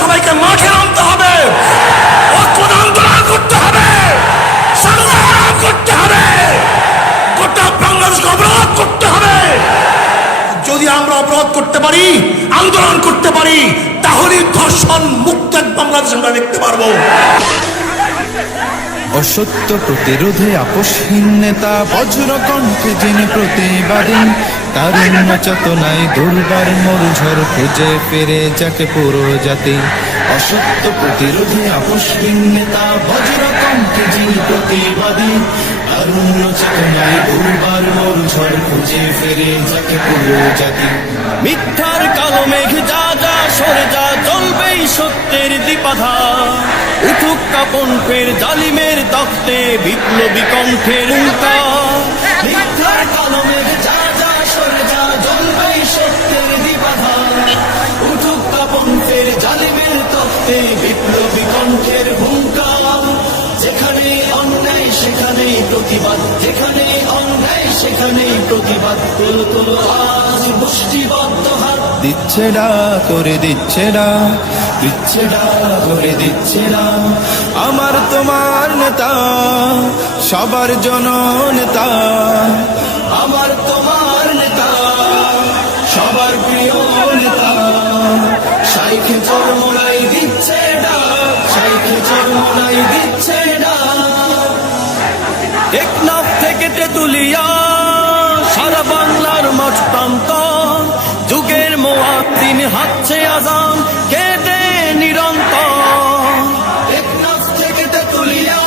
সবাইকে মাঠে নামতে হবে, ঐক্যবদ্ধ আন্দোলন করতে হবে, সংগ্রাম করতে হবে, গোটা বাংলাদেশকে অবরোধ করতে হবে। যদি আমরা অবরোধ করতে পারি, আন্দোলন করতে পারি, তাহলে ধর্ষণ মুক্ত এক বাংলাদেশ আমরা দেখতে পারবো। অসত্য প্রতিরোধে আপোষহীন নেতা, বজ্র কণ্ঠে যিনি প্রতিবাদী, তারুণ্য চেতনায় দুর্বার মরুঝড় খুঁজে ফিরে যাকে পুরো জাতি। অসত্য প্রতিরোধে আপোষহীন নেতা, বজ্র কণ্ঠে যিনি প্রতিবাদী, তারুণ্য চেতনায় দুর্বার মরুঝড় খুঁজে ফিরে যাকে পুরো জাতি। মিথ্যার কালো মেঘ যা যা সরে যা, চলবেই সত্যের দ্বিপাধা। উঠুক কাপন ফের জালিমের তখ্তে, বিপ্লবী কণ্ঠের হুঙ্কার। মিথ্যার কালো মেঘ যা যা সরে যা, চলবেই সত্যের দ্বিপাধা। উঠুক কাপন ফের জালিমের তখ্তে, বিপ্লবী কণ্ঠের হুঙ্কার। যেখানে অন্যায় সেখানেই প্রতিবাদ, যেখানে অন্যায় সেখানেই প্রতিবাদ। তোলো তোলো আজ মুষ্টিবদ্ধ হাত, দিচ্ছে ডা করে দিচ্ছে ডা, দিচ্ছে ডা করে দিচ্ছে ডা। আমার তোমার নেতা, সবার জননেতা। আমার তোমার নেতা, সবার প্রিয় নেতা। শাইখে চরমোনাই দিচ্ছে ডা, শাইখে চরমোনাই দিচ্ছে ডা। টেকনাফ থেকে তেতুলিয়া, সারা বাংলার মাঠ প্রান্তর, যুগের মুয়াজ্জিন হাঁকছে আযান, কেঁদে নিরন্তর। টেকনাফ থেকে তেতুলিয়া,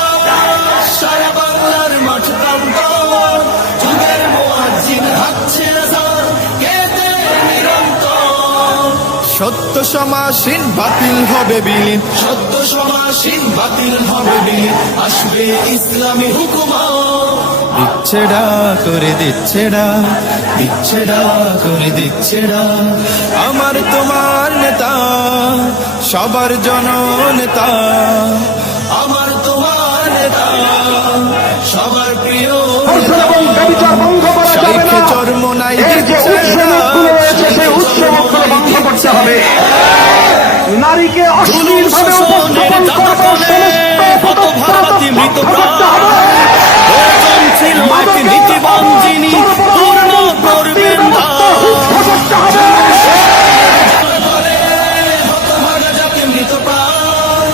সারা বাংলার মাঠ প্রান্তর, যুগের মুয়াজ্জিন হাঁকছে আযান, কেঁদে নিরন্তর। সত্য সমাসীন বাতিল হবে বিলীন, সত্য সমাসীন বাতিল হবে বিলীন। আসবে ইসলামী হুকুমত, দিচ্ছে ডা করে দিচ্ছে ডা, দিচ্ছে ডা করে দিচ্ছে ডা। আমার তোমার নেতা, সবার জননেতা। আমার তোমার নেতা, সবার প্রিয় নেতা। শাইখে চরমোনাই দিচ্ছে ডা, শাইখে চরমোনাই দিচ্ছে ডা। নারীকে জুলুম শোষণের যাতনায় হতভাগাতি মৃতপ্রাণ, প্রয়োজন ছিল এক নীতিবান যিনি পূর্ণ করবেন দান। হতভাগা জাতি মৃতপ্রাণ,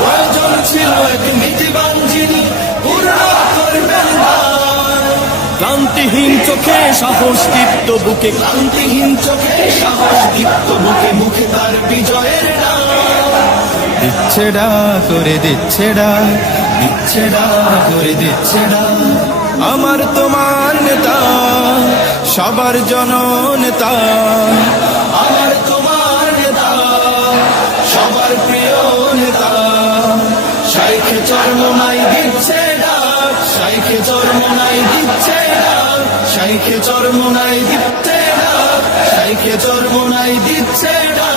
প্রয়োজন ছিল এক নীতিবান যিনি পূর্ণ করবেন দান। ক্লান্তিহীন চোখে সাহস দীপ্ত বুকে, ক্লান্তিহীন চোখে সাহস দীপ্ত বুকে, মুখে তার বিজয়ের নাম। দিচ্ছে ডা করে দিচ্ছে ডা, দিচ্ছে ডা করে দিচ্ছে ডা। আমার তোমার নেতা, সবার জননেতা। আমার তোমার নেতা, সবার প্রিয় নেতা। শাইখে চরমোনাই দিচ্ছে ডা, শাইখে চরমোনাই দিচ্ছে ডা, শাইখে চরমোনাই দিচ্ছে ডা, শাইখে চরমোনাই দিচ্ছে ডা।